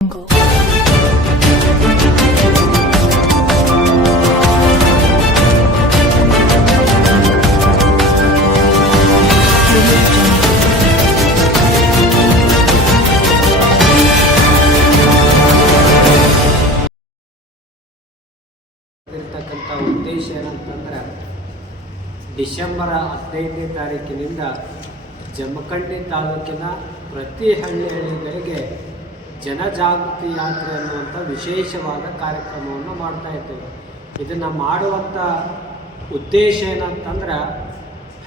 ಇರ್ತಕ್ಕಂಥ ಉದ್ದೇಶ ಏನಂತಂದ್ರೆ ಡಿಸೆಂಬರ್ 15ನೇ ತಾರೀಕಿನಿಂದ ಜಮಖಂಡಿ ತಾಲೂಕಿನ ಪ್ರತಿ ಹಳ್ಳಿಗಳಿಗೆ ಜನಜಾಗೃತಿ ಯಾತ್ರೆ ಅನ್ನುವಂಥ ವಿಶೇಷವಾದ ಕಾರ್ಯಕ್ರಮವನ್ನು ಮಾಡ್ತಾ ಇದ್ದೇವೆ. ಇದನ್ನು ಮಾಡುವಂಥ ಉದ್ದೇಶ ಏನಂತಂದ್ರೆ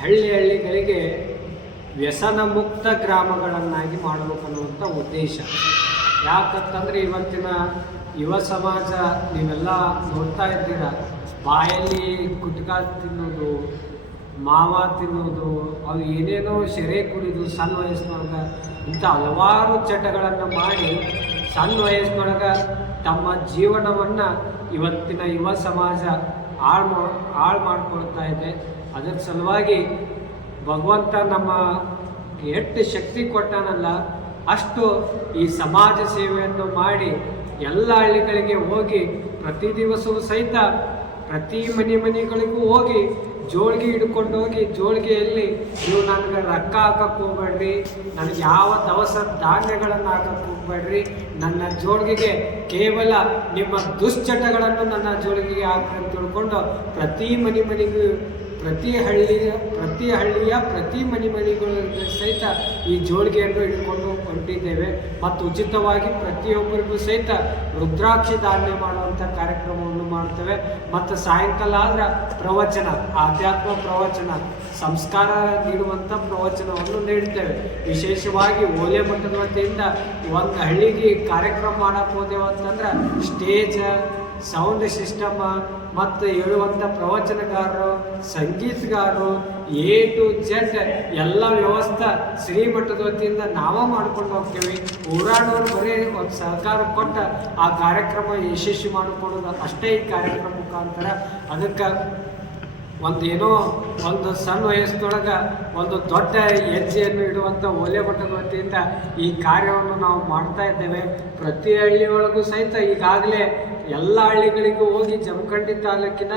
ಹಳ್ಳಿಗಳಿಗೆ ವ್ಯಸನ ಮುಕ್ತ ಗ್ರಾಮಗಳನ್ನಾಗಿ ಮಾಡಬೇಕನ್ನುವಂಥ ಉದ್ದೇಶ. ಯಾಕಂತಂದರೆ ಇವತ್ತಿನ ಯುವ ಸಮಾಜ ನೀವೆಲ್ಲ ನೋಡ್ತಾ ಇದ್ದೀರ, ಬಾಯಲ್ಲಿ ಗುಟ್ಕಾ ತಿನ್ನೋದು, ಮಾವ ತಿನ್ನೋದು, ಅವು ಏನೇನೋ ಸೆರೆ ಕುಡಿದು ಸಣ್ಣ ವಯಸ್ಸಿನೊಳಗೆ ಇಂಥ ಹಲವಾರು ಚಟಗಳನ್ನು ಮಾಡಿ ಸಣ್ಣ ವಯಸ್ಸಿನೊಳಗೆ ತಮ್ಮ ಜೀವನವನ್ನು ಇವತ್ತಿನ ಯುವ ಸಮಾಜ ಹಾಳು ಮಾಡ್ಕೊಳ್ತಾ ಇದೆ. ಅದರ ಸಲುವಾಗಿ ಭಗವಂತ ನಮ್ಮ ಎಷ್ಟು ಶಕ್ತಿ ಕೊಟ್ಟಾನಲ್ಲ ಅಷ್ಟು ಈ ಸಮಾಜ ಸೇವೆಯನ್ನು ಮಾಡಿ ಎಲ್ಲ ಹಳ್ಳಿಗಳಿಗೆ ಹೋಗಿ ಪ್ರತಿ ದಿವಸವೂ ಸಹಿತ ಪ್ರತಿ ಮನೆಗಳಿಗೂ ಹೋಗಿ ಜೋಳಿಗೆ ಹಿಡ್ಕೊಂಡು ಹೋಗಿ ಜೋಳಿಗೆಯಲ್ಲಿ ನೀವು ನನಗೆ ರೊಕ್ಕ ಹಾಕಕ್ಕೆ ಹೋಗ್ಬೇಡ್ರಿ, ನನಗೆ ಯಾವ ದವಸ ಧಾನ್ಯಗಳನ್ನು ಹಾಕಕ್ಕೆ ಹೋಗ್ಬೇಡ್ರಿ, ನನ್ನ ಜೋಳಿಗೆಗೆ ಕೇವಲ ನಿಮ್ಮ ದುಶ್ಚಟಗಳನ್ನು ನನ್ನ ಜೋಳಿಗೆಗೆ ಹಾಕಿ ಅಂತ ತಿಳ್ಕೊಂಡು ಪ್ರತಿ ಮನೆಗೂ ಪ್ರತಿ ಹಳ್ಳಿಯ ಪ್ರತಿ ಮನೆಗಳಿಗೂ ಸಹಿತ ಈ ಜೋಳಿಗೆಯನ್ನು ಹಿಡ್ಕೊಂಡು ಹೊಂಟಿದ್ದೇವೆ. ಮತ್ತು ಉಚಿತವಾಗಿ ಪ್ರತಿಯೊಬ್ಬರಿಗೂ ಸಹಿತ ರುದ್ರಾಕ್ಷಿ ಧಾರಣೆ ಮಾಡುವಂಥ ಕಾರ್ಯಕ್ರಮವನ್ನು ಮಾಡ್ತೇವೆ. ಮತ್ತು ಸಾಯಂಕಾಲ ಆದ್ರೆ ಪ್ರವಚನ, ಆಧ್ಯಾತ್ಮ ಪ್ರವಚನ, ಸಂಸ್ಕಾರ ನೀಡುವಂಥ ಪ್ರವಚನವನ್ನು ನೀಡ್ತೇವೆ. ವಿಶೇಷವಾಗಿ ಓಲೆ ಮಠದ ವತಿಯಿಂದ ಒಂದು ಹಳ್ಳಿಗೆ ಕಾರ್ಯಕ್ರಮ ಮಾಡಕ್ಕೆ ಹೋದೆವು ಅಂತಂದ್ರೆ ಸ್ಟೇಜ್, ಸೌಂಡ್ ಸಿಸ್ಟಮ್ ಮತ್ತು ಹೇಳುವಂಥ ಪ್ರವಚನಗಾರರು, ಸಂಗೀತಗಾರರು, A to Z ಎಲ್ಲ ವ್ಯವಸ್ಥೆ ಶ್ರೀಮಠದ ವತಿಯಿಂದ ನಾವು ಮಾಡ್ಕೊಂಡು ಹೋಗ್ತೇವೆ. ಊರಾಡೋರು ಬರೀ ಒಂದು ಸಹಕಾರ ಕೊಟ್ಟು ಆ ಕಾರ್ಯಕ್ರಮ ಯಶಸ್ವಿ ಮಾಡಿಕೊಡೋದು ಅಷ್ಟೇ ಈ ಕಾರ್ಯಕ್ರಮ ಮುಖಾಂತರ. ಅದಕ್ಕೆ ಒಂದು ಸಣ್ಣ ವಯಸ್ಸಿನೊಳಗೆ ಒಂದು ದೊಡ್ಡ ಹೆಜ್ಜೆಯನ್ನು ಇಡುವಂಥ ಓಲೆ ಮಠದ ವತಿಯಿಂದ ಈ ಕಾರ್ಯವನ್ನು ನಾವು ಮಾಡ್ತಾ ಇದ್ದೇವೆ. ಪ್ರತಿ ಹಳ್ಳಿಯೊಳಗೂ ಸಹಿತ ಈಗಾಗಲೇ ಎಲ್ಲ ಹಳ್ಳಿಗಳಿಗೂ ಹೋಗಿ ಜಮಖಂಡಿ ತಾಲೂಕಿನ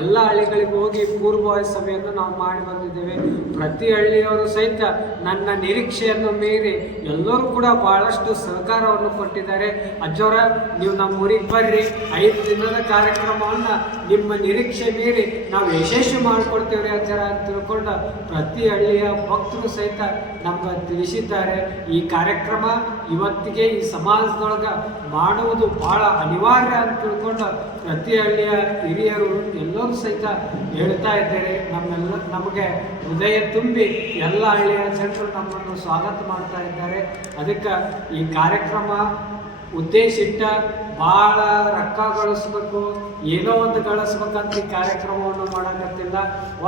ಎಲ್ಲ ಹಳ್ಳಿಗಳಿಗೂ ಹೋಗಿ ಪೂರ್ವಭಾವಿ ಸಭೆಯನ್ನು ನಾವು ಮಾಡಿ ಬಂದಿದ್ದೇವೆ. ಪ್ರತಿ ಹಳ್ಳಿಯವರು ಸಹಿತ ನನ್ನ ನಿರೀಕ್ಷೆಯನ್ನು ಮೀರಿ ಎಲ್ಲರೂ ಕೂಡ ಬಹಳಷ್ಟು ಸಹಕಾರವನ್ನು ಕೊಟ್ಟಿದ್ದಾರೆ. ಅಜ್ಜವರ ನೀವು ನಮ್ಮ ಊರಿಗೆ ಬರ್ರಿ, 5 ದಿನದ ಕಾರ್ಯಕ್ರಮವನ್ನು ನಿಮ್ಮ ನಿರೀಕ್ಷೆ ಮೀರಿ ನಾವು ಯಶಸ್ವಿ ಮಾಡಿಕೊಡ್ತೇವೆ ಅಜ್ಜರ ಅಂತ ತಿಳ್ಕೊಂಡು ಪ್ರತಿ ಹಳ್ಳಿಯ ಭಕ್ತರು ಸಹಿತ ನಮ್ಗೆ ತಿಳಿಸಿದ್ದಾರೆ. ಈ ಕಾರ್ಯಕ್ರಮ ಇವತ್ತಿಗೆ ಈ ಸಮಾಜದೊಳಗೆ ಮಾಡುವುದು ಬಹಳ ಅನಿವಾರ್ಯ ಅಂತ ತಿಳ್ಕೊಂಡು ಪ್ರತಿ ಹಳ್ಳಿಯ ಹಿರಿಯರು ಎಲ್ಲರೂ ಸಹಿತ ಹೇಳ್ತಾ ಇದ್ದಾರೆ. ನಮಗೆ ಹೃದಯ ತುಂಬಿ ಎಲ್ಲ ಹಳ್ಳಿಯ ಜನರು ನಮ್ಮನ್ನು ಸ್ವಾಗತ ಮಾಡ್ತಾ ಇದ್ದಾರೆ. ಅದಕ್ಕೆ ಈ ಕಾರ್ಯಕ್ರಮ ಉದ್ದೇಶ ಇಟ್ಟ ಭಾಳ ರೊಕ್ಕ ಗಳಿಸ್ಬೇಕು, ಏನೋ ಒಂದು ಗಳಿಸ್ಬೇಕಂತ ಈ ಕಾರ್ಯಕ್ರಮವನ್ನು ಮಾಡೋಕತ್ತಿಲ್ಲ.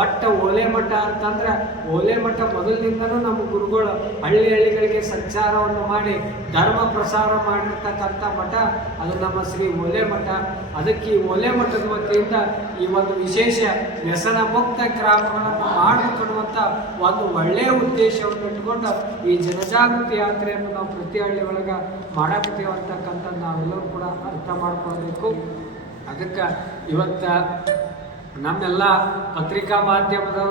ಒಟ್ಟು ಓಲೆ ಮಠ ಅಂತಂದ್ರೆ ಓಲೆ ಮಠ ಮೊದಲಿನಿಂದನೂ ನಮ್ಮ ಗುರುಗಳು ಹಳ್ಳಿಗಳಿಗೆ ಸಂಚಾರವನ್ನು ಮಾಡಿ ಧರ್ಮ ಪ್ರಸಾರ ಮಾಡಿರ್ತಕ್ಕಂಥ ಮಠ ಅದು ನಮ್ಮ ಶ್ರೀ ಓಲೆ ಮಠ. ಅದಕ್ಕೆ ಈ ಓಲೆ ಮಠದ ವತಿಯಿಂದ ಈ ಒಂದು ವಿಶೇಷ ವ್ಯಸನ ಮುಕ್ತ ಗ್ರಾಮಗಳನ್ನು ಮಾಡಬೇಕನ್ನುವಂಥ ಒಂದು ಒಳ್ಳೆಯ ಉದ್ದೇಶವನ್ನು ಇಟ್ಕೊಂಡು ಈ ಜನಜಾಗೃತಿ ಯಾತ್ರೆಯನ್ನು ನಾವು ಪ್ರತಿ ಹಳ್ಳಿ ಒಳಗೆ ಮಾಡಾಕತ್ತೀವಿ ಅಂತಕ್ಕಂಥ ನಾವೆಲ್ಲರೂ ಕೂಡ ಅರ್ಥ ಮಾಡ್ಕೊಳ್ಬೇಕು. ಅದಕ್ಕೆ ಇವತ್ತು ನಮ್ಮೆಲ್ಲ ಪತ್ರಿಕಾ ಮಾಧ್ಯಮದವರು